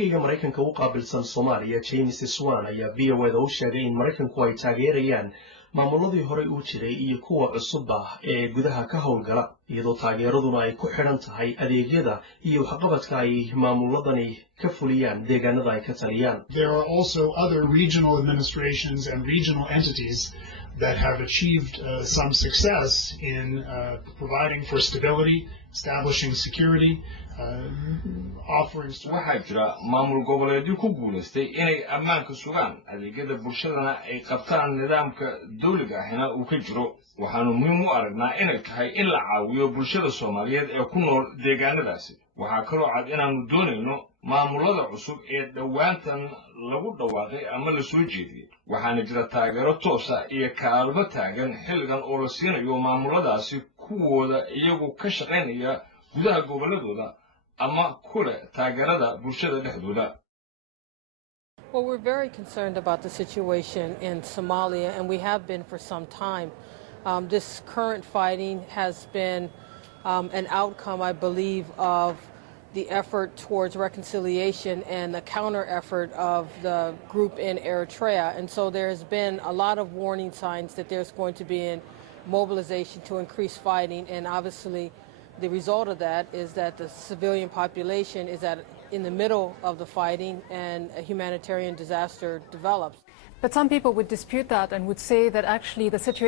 Ergagya Maraykanka u qaabilsan Somaliya James Swan ayaa VOA u sheegay in Maraykanku ay taageerayaan maamuladii hore u jiray iyo kuwa cusub ah ee gudaha ka howlgala iyadoo taageeraduna ay ku xidhan tahay adeegyada iyo waxqabadka ay maamuladani ka fuliyaan deegaanada ay ka taliyaan. There are also other regional administrations and regional entities that have achieved some success in providing for stability, establishing security, offering. Waxaa jira maamul goboleedyo ku guuleystay inay ammaanka sugaan adeegyada bulshadana ay qabtaan nidaamka dawliga ahina uu ka jiro. waxaanu muhiim u aragnaa inay tahay in la caawiyo bulshada Soomaaliyeed ee ku nool deegaanadaasi. waxaa kaloo cad inaanu doonayno maamulada cusub ee dhawaantan lagu dhawaaqay ama la soo jeediyay. waxaana jira taageero toos ah iyo kaalmo taagan xilligan oo la siinayo maamuladaasi kuwooda iyagu ka shaqaynaya gudaha goboladooda ama kule taageerada bulshada dhexdooda. Well, we're very concerned about the situation in Somalia, and we have been for some time. This current fighting has been an outcome, I believe, of the effort towards reconciliation and the counter effort of the group in Eritrea. And so there's been a lot of warning signs that there's going to be a mobilization to increase fighting, and obviously the result of that is that the civilian population is in the middle of the fighting and a humanitarian disaster develops. But some people would dispute that and would say that actually the situation